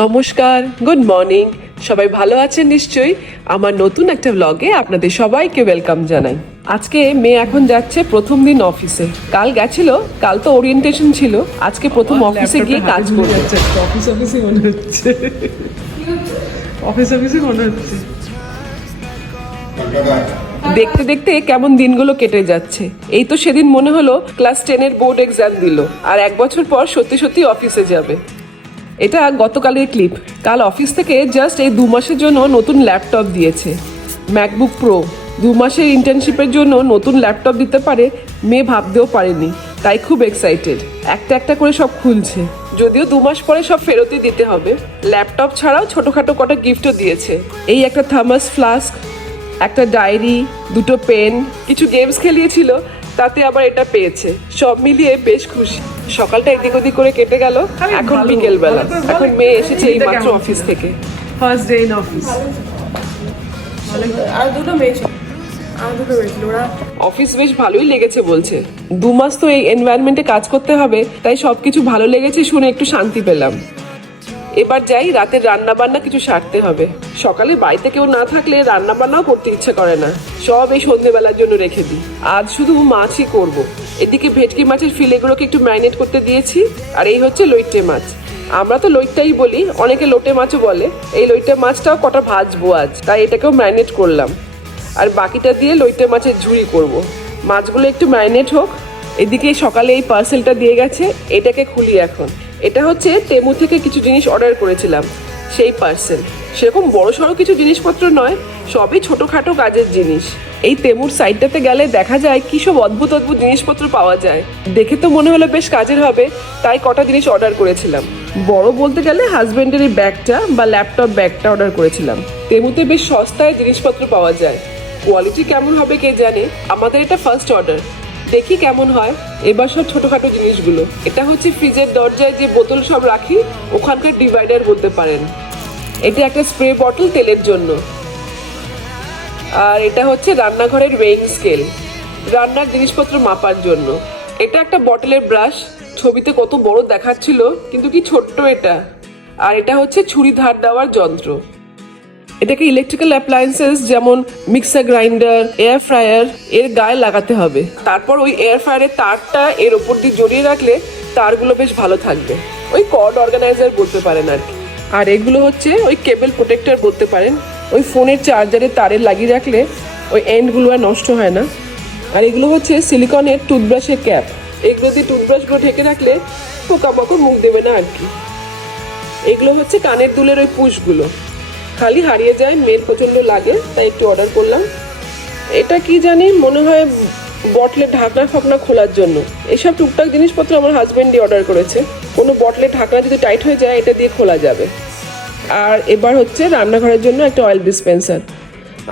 নমস্কার, good morning. সবাই ভালো আছেন নিশ্চয়ই। আমার নতুন একটা ব্লগে আপনাদের সবাইকে ওয়েলকাম জানাই। আজকে মেয়ে এখন যাচ্ছে প্রথম দিন অফিসে। কাল গেছিল, কাল তো ওরিয়েন্টেশন ছিল, আজকে প্রথম অফিসে গিয়ে কাজ করবে। অফিসে মনে হচ্ছে অফিসে মনে হচ্ছে। দেখতে দেখতে কেমন দিনগুলো কেটে যাচ্ছে। এই তো সেদিন মনে হলো ক্লাস 10-এর বোর্ড এক্সাম দিল, আর 1 বছর পর সত্যি সত্যি অফিসে যাবে। এটা গতকালের ক্লিপ। কাল অফিস থেকে জাস্ট এই 2 মাসের জন্য নতুন ল্যাপটপ দিয়েছে, ম্যাকবুক প্রো। 2 মাসের ইন্টার্নশিপের জন্য নতুন ল্যাপটপ দিতে পারে, মেয়ে ভাবতেও পারেনি, তাই খুব এক্সাইটেড। একটা একটা করে সব খুলছে, যদিও 2 মাস পরে সব ফেরতই দিতে হবে। ল্যাপটপ ছাড়াও ছোটোখাটো কটা গিফটও দিয়েছে। এই একটা থার্মাস ফ্লাস্ক, একটা ডায়েরি, 2টো পেন, কিছু গেমস খেলিয়েছিল, তাতে আবার এটা পেয়েছে। সব মিলিয়ে বেশ খুশি। সকালটা এদিক ওদিক করে কেটে গেল, এখন বিকেল বেলা। এখন মেয়ে এসেছে এই মাত্র অফিস থেকে। First day in office. আর দুটো মেয়ে ছিল, ওরা অফিস বেশ ভালোই লেগেছে বলছে। 2 মাস তো এই এনভায়রনমেন্টে কাজ করতে হবে, তাই সবকিছু ভালো লেগেছে শুনে একটু শান্তি পেলাম। এবার যাই, রাতের রান্না বান্না কিছু সারতে হবে। সকালে বাড়িতে কেউ না থাকলে রান্না বান্নাও করতে ইচ্ছে করে না, সব এই সন্ধ্যেবেলার জন্য রেখে দিই। আজ শুধু মাছই করব। এদিকে ভেটকি মাছের ফিলেগুলোকে একটু ম্যারিনেট করতে দিয়েছি। আর এই হচ্ছে লইট্টে মাছ, আমরা তো লইট্টাই বলি, অনেকে লোটে মাছও বলে। এই লইট্টে মাছটাও কটা ভাজবো আজ, তাই এটাকেও ম্যারিনেট করলাম। আর বাকিটা দিয়ে লইট্টে মাছের ঝুড়ি করব। মাছগুলো একটু ম্যারিনেট হোক। এদিকে সকালে এই পার্সেলটা দিয়ে গেছে, এটাকে খুলি এখন। এটা হচ্ছে তেমু থেকে কিছু জিনিস অর্ডার করেছিলাম, সেই পার্সেল। সেরকম বড় সড়ো কিছু জিনিসপত্র নয়, সবই ছোটোখাটো কাজের জিনিস। এই তেমুর সাইডটাতে গেলে দেখা যায় কি সব অদ্ভুত অদ্ভুত জিনিসপত্র পাওয়া যায়। দেখে তো মনে হলো বেশ কাজের হবে, তাই কটা জিনিস অর্ডার করেছিলাম। বড় বলতে গেলে হাজব্যান্ডের এই ব্যাগটা বা ল্যাপটপ ব্যাগটা অর্ডার করেছিলাম। তেমুতে বেশ সস্তায় জিনিসপত্র পাওয়া যায়। কোয়ালিটি কেমন হবে কে জানে। আমাদের এটা ফার্স্ট অর্ডার, দেখি কেমন হয়। এবার সব ছোটোখাটো জিনিসগুলো। এটা হচ্ছে ফ্রিজের দরজায় যে বোতল সব রাখি, ওখানকার ডিভাইডার বলতে পারেন। এটা একটা স্প্রে বটল তেলের জন্য। আর এটা হচ্ছে রান্নাঘরের ওয়েইং স্কেল, রান্নার জিনিসপত্র মাপার জন্য। এটা একটা বটলের ব্রাশ, ছবিতে কত বড় দেখাচ্ছিল কিন্তু কি ছোট্ট এটা। আর এটা হচ্ছে ছুরি ধার দেওয়ার যন্ত্র। এটাকে ইলেকট্রিক্যাল অ্যাপ্লায়েন্সেস যেমন মিক্সার গ্রাইন্ডার, এয়ার ফ্রায়ার এর গায়ে লাগাতে হবে। তারপর ওই এয়ার ফ্রায়ারের তারটা এর ওপর দিয়ে জড়িয়ে রাখলে তারগুলো বেশ ভালো থাকবে। ওই কর্ড অর্গানাইজার বলতে পারেন আর কি। আর এগুলো হচ্ছে ওই কেবল প্রোটেক্টর বলতে পারেন। ওই ফোনের চার্জারের তারে লাগিয়ে রাখলে ওই এন্ডগুলো আর নষ্ট হয় না। আর এগুলো হচ্ছে সিলিকনের টুথব্রাশের ক্যাপ। এগুলো দিয়ে টুথব্রাশগুলো ঢেকে রাখলে পোকামাকড় মুখ দেবে না আর কি। এগুলো হচ্ছে কানের দুলের ওই পুশগুলো, খালি হারিয়ে যায়, মেয়ের প্রচণ্ড লাগে, তাই একটু অর্ডার করলাম। এটা কি জানি, মনে হয় বটলের ঢাকনা ফাকনা খোলার জন্য। এইসব টুকটাক জিনিসপত্র আমার হাজব্যান্ডই অর্ডার করেছে। কোনো বটলের ঢাকনা যদি টাইট হয়ে যায়, এটা দিয়ে খোলা যাবে। আর এবার হচ্ছে রান্নাঘরের জন্য একটা অয়েল ডিসপেন্সার।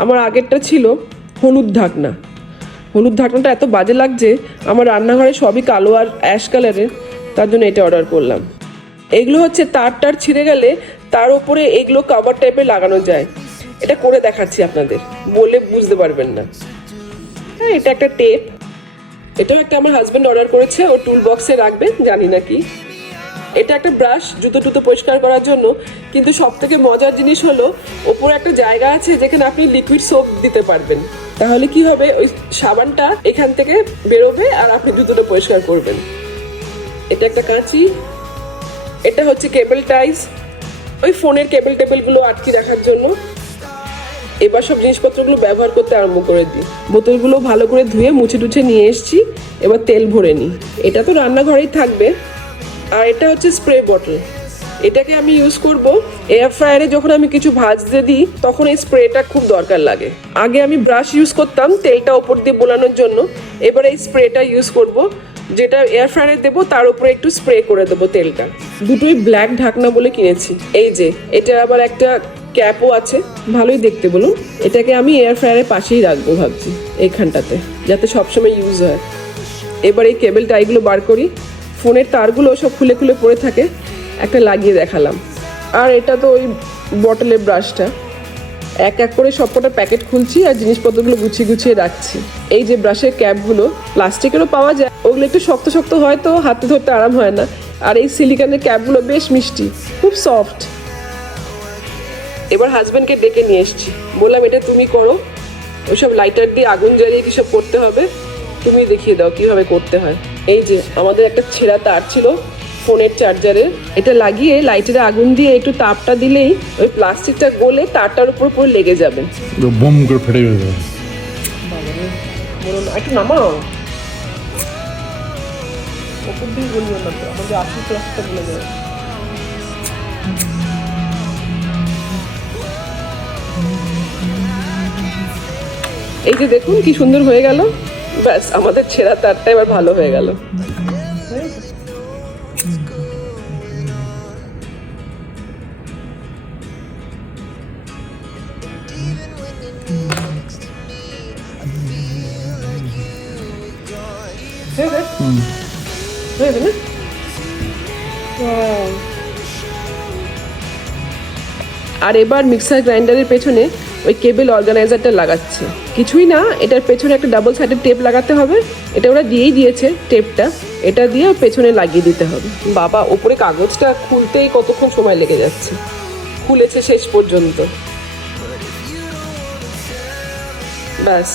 আমার আগেরটা ছিল হলুদ ঢাকনা। হলুদ ঢাকনাটা এত বাজে লাগছে, আমার রান্নাঘরে সবই কালো আর অ্যাশ কালারের, তার জন্য এটা অর্ডার করলাম। এগুলো হচ্ছে তার ছিঁড়ে গেলে তার উপরে এগুলো কভার টাইপের লাগানো যায়। এটা করে দেখাচ্ছি আপনাদের, বলে বুঝতে পারবেন না। হ্যাঁ, এটা একটা টেপ। এটাও একটা আমার হাজব্যান্ড অর্ডার করেছে, ও টুল বক্সে রাখবে, জানি না কি। এটা একটা ব্রাশ জুতো টুতো পরিষ্কার করার জন্য। কিন্তু সব থেকে মজার জিনিস হলো, ওপরে একটা জায়গা আছে যেখানে আপনি লিকুইড সোপ দিতে পারবেন। তাহলে কি হবে, ওই সাবানটা এখান থেকে বেরোবে আর আপনি জুতোটা পরিষ্কার করবেন। এটা একটা কাঁচি। এটা হচ্ছে কেবল টাইস, ওই ফোনের কেবল টেবিলগুলো আটকে রাখার জন্য। এবার সব জিনিসপত্রগুলো ব্যবহার করতে আরম্ভ করে দিই। বোতলগুলো ভালো করে ধুয়ে মুছে টুছে নিয়ে এসেছি, এবার তেল ভরে নিই। এটা তো রান্নাঘরেই থাকবে। আর এটা হচ্ছে স্প্রে বটল। এটাকে আমি ইউজ করব এয়ার ফ্রায়ারে যখন আমি কিছু ভাজতে দিই, তখন এই স্প্রেটা খুব দরকার লাগে। আগে আমি ব্রাশ ইউজ করতাম তেলটা ওপর দিয়ে বোলানোর জন্য, এবার এই স্প্রেটা ইউজ করব। যেটা এয়ার ফ্রায়ারে দেবো তার উপরে একটু স্প্রে করে দেবো তেলটা। দুটোই ব্ল্যাক ঢাকনা বলে কিনেছি। এই যে এটা আবার একটা ক্যাপও আছে, ভালোই দেখতে বলুন। এটাকে আমি এয়ার ফ্রায়ারের পাশেই রাখবো ভাবছি, এইখানটাতে, যাতে সবসময় ইউজ হয়। এবার এই কেবল টাইগুলো বার করি। ফোনের তারগুলো সব খুলে খুলে পড়ে থাকে, একটা লাগিয়ে দেখালাম। আর এটা তো ওই বটলের ব্রাশটা। এক এক করে সবকটা প্যাকেট খুলছি আর জিনিসপত্রগুলো গুছিয়ে গুছিয়ে রাখছি। এই যে ব্রাশের ক্যাপগুলো প্লাস্টিকেরও পাওয়া যায়, ওগুলো একটু শক্ত শক্ত হয় তো হাতে ধরতে আরাম হয় না। আর এই সিলিকনের ক্যাপগুলো বেশ মিষ্টি, খুব সফট। এবার হাজব্যান্ডকে ডেকে নিয়ে এসেছি, বললাম এটা তুমি করো, ওইসব লাইটার দিয়ে আগুন জ্বালিয়ে কী সব করতে হবে, তুমি দেখিয়ে দাও কিভাবে করতে হয়। এই যে আমাদের একটা ছেঁড়া তার ছিল ফোনের চার্জারের, এটা লাগিয়ে লাইটারে আগুন দিয়ে একটু তাপটা দিলেই ওই প্লাস্টিকটা গলে তারটার উপর পুরো লেগে যাবে। বোম করে ফেটে যাবে। বলুন একটু নামাও, ওপর দিয়ে বলবো না তো, আমাদের আসল প্লাস্টিকটা বলে যাবে। এই যে দেখুন কি সুন্দর হয়ে গেল, ব্যাস আমাদের ছেঁড়া তারটা এবার ভালো হয়ে গেল। হয়েছে না? আর এবার মিক্সার গ্রাইন্ডারের পেছনে ওই কেবল অর্গানাইজারটা লাগাচ্ছে, কিছুই না, এটার পেছনে একটা ডাবল সাইডের টেপ লাগাতে হবে, এটা ওরা দিয়েই দিয়েছে টেপটা, এটা দিয়ে পেছনে লাগিয়ে দিতে হবে। বাবা ওপরে কাগজটা খুলতেই কতক্ষণ সময় লেগে যাচ্ছে, খুলেছে শেষ পর্যন্ত। ব্যাস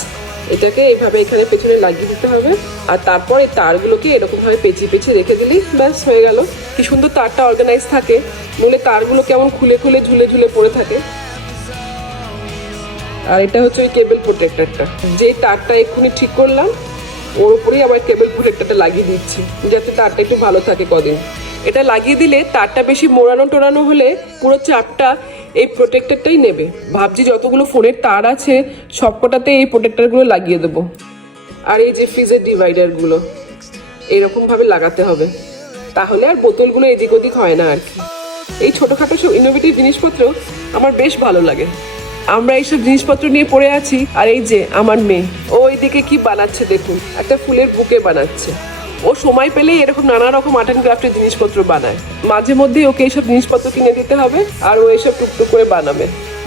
এটাকে এইভাবে এখানে পেছনে লাগিয়ে দিতে হবে, আর তারপর এই তারগুলোকে এরকমভাবে পেঁচিয়ে পেঁচিয়ে রেখে দিলেই ব্যাস হয়ে গেল। কি সুন্দর তারটা অর্গানাইজ থাকে, নইলে তারগুলো কেমন খুলে খুলে ঝুলে ঝুলে পড়ে থাকে। আর এটা হচ্ছে ওই কেবল প্রোটেক্টরটা, যে তারটা এক্ষুনি ঠিক করলাম ওর উপরেই আবার কেবল প্রোটেক্টরটা লাগিয়ে দিচ্ছি, যাতে তারটা একটু ভালো থাকে কদিন। এটা লাগিয়ে দিলে তারটা বেশি মোড়ানো টোড়ানো হলে পুরো চাপটা এই প্রোটেক্টরটাই নেবে। ভাবছি যতগুলো ফোনের তার আছে সবকটাতে এই প্রোটেক্টরগুলো লাগিয়ে দেবো। আর এই যে ফ্রিজের ডিভাইডারগুলো এরকমভাবে লাগাতে হবে, তাহলে আর বোতলগুলো এদিক ওদিক হয় না আর কি। এই ছোটোখাটো সব ইনোভেটিভ জিনিসপত্র আমার বেশ ভালো লাগে। আমরা এইসব জিনিসপত্র নিয়ে পড়ে আছি, আর এই যে আমার মেয়ে ও এইদিকে কি বানাচ্ছে দেখুন, একটা ফুলের বুকে বানাচ্ছে। ও সময় পেলেই এরকম নানা রকম আর্ট অ্যান্ড ক্রাফটের জিনিসপত্র বানায়, মাঝে মধ্যেই ওকে এইসব জিনিসপত্র কিনে দিতে হবে আর ও এইসব টুকটুক করে বানাবে।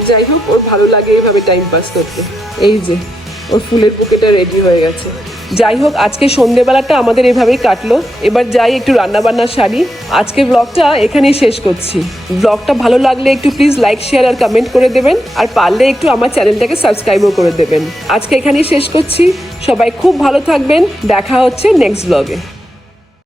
যাই হোক ওর ভালো লাগে এইভাবে টাইম পাস করতে। এই যে ওর ফুলের বুকেটা রেডি হয়ে গেছে। যাই হোক আজকে সন্ধেবেলাটা আমাদের এভাবেই কাটলো, এবার যাই একটু রান্নাবান্না সারি। আজকে ব্লগটা এখানেই শেষ করছি। ব্লগটা ভালো লাগলে একটু প্লিজ লাইক শেয়ার আর কমেন্ট করে দেবেন, আর পারলে একটু আমার চ্যানেলটাকে সাবস্ক্রাইবও করে দেবেন। আজকে এখানেই শেষ করছি, সবাই খুব ভালো থাকবেন, দেখা হচ্ছে নেক্সট ব্লগে।